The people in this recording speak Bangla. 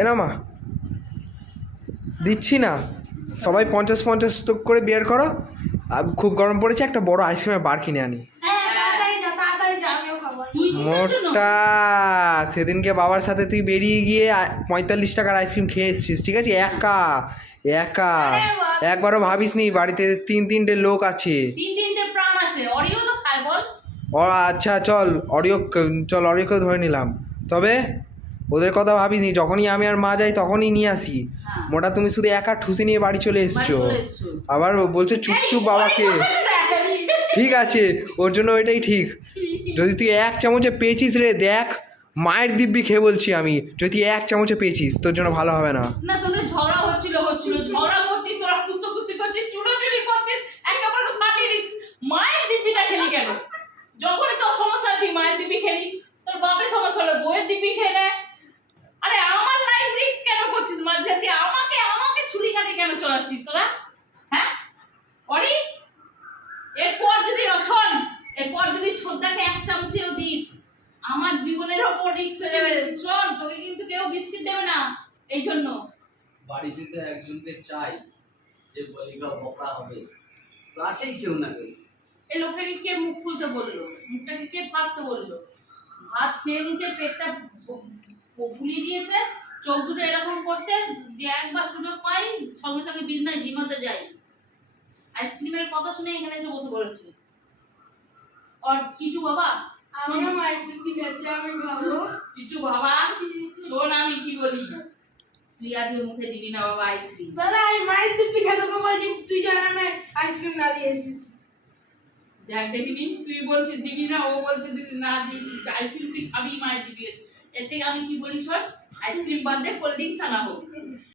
এ না মা। দিচ্ছি না। সবাই পঞ্চাশ পঞ্চাশ করে বের করো। আর খুব গরম পড়েছে একটা বড় আইসক্রিমের বার কিনে আনি। হ্যাঁ? মোটা সেদিনকে বাবার সাথে তুই বেরিয়ে গিয়ে পঁয়তাল্লিশ টাকার আইসক্রিম খেয়ে এসছিস ঠিক আছে? একা একা। একবারও ভাবিস নি বাড়িতে তিন তিনটে লোক আছে। ও আচ্ছা চল অডিও চল অডিওকেও ধরে নিলাম। তবে ওদের কথা ভাবিস নি যখনই আমি আর মা যাই তখনই নিয়ে আসি। হ্যাঁ। মোটা তুমি শুধু একা ঠুসি নিয়ে বাড়ি চলে এসছো। আবার বলছো চুপ চুপ বাবাকে। ঠিক আছে ওর জন্য ওইটাই ঠিক। যদি তুই এক চামচে পেয়েছিস রে দেখ মায়ের দিব্যি খেয়ে বলছি আমি যদি তুই এক চামচে পেয়েছিস তোর জন্য ভালো হবে না। না তোদের ঝগড়া হচ্ছিল হচ্ছিল। ঝগড়া করছিস তোরা কুস্তো কুস্তি করছিস চুড়োচুড়ি করছিস একেবারে ফাটিয়ে দিচ্ছিস মায়ের দিব্যিটা খেলি কেন যখনই তোর সমস্যা হয় তুই মায়ের দিব্যি খেলিস তোর বাপের সমস্যা হলে বইয়ের দিব্যি খেয়ে নেয় আরে আমার লাইফ রিস্ক কেন করছিস মাঝে তুই আমাকে আমাকে ছুরি কাটে কেন চলাচ্ছিস তোরা? হ্যাঁ? অরি এরপর যদি শোন এরপর যদি ছোদ্দাকে এক চামচেও দিস আমার জীবনের ওপর রিস্ক হয়ে যাবে। শোন তোকে কিন্তু কেউ বিস্কিট দেবে না এই জন্য বাড়িতে তো একজনকে চাই যে বলিকা বকা হবে। তো আছেই কেউ না কেউ। এই লোকটাকে কে মুখ খুলতে বলল? মুখটাকে কে ফাটতে বলল? ভাত খেয়ে নিতে পেটটা ফুলিয়ে দিয়েছে? চোখ দুটো এরকম করতে সঙ্গে সঙ্গে বিজনেস ঝিমাতে যাই। আইসক্রিমের কথা শুনে এখানে এসে বসে পড়েছে। আর টিটু বাবা? খাচ্ছি আমি খাব টিটু বাবা শোন আমি কি বলি। তুই আগে মুখে দিবি না বাবা আইসক্রিম। দাদা আমি মায়ের বলছি তুই যেন আমি আইসক্রিম না দিয়েছিস দেখ তুই বলছিস দিবি না ও বলছে তুই না দিয়েছিস আইসক্রিম তুই খাবি মায়ের দিবি। এর থেকে আমি কি বলি শোন? আইসক্রিম বাদ দে কোল্ড ড্রিঙ্কস আনা হোক।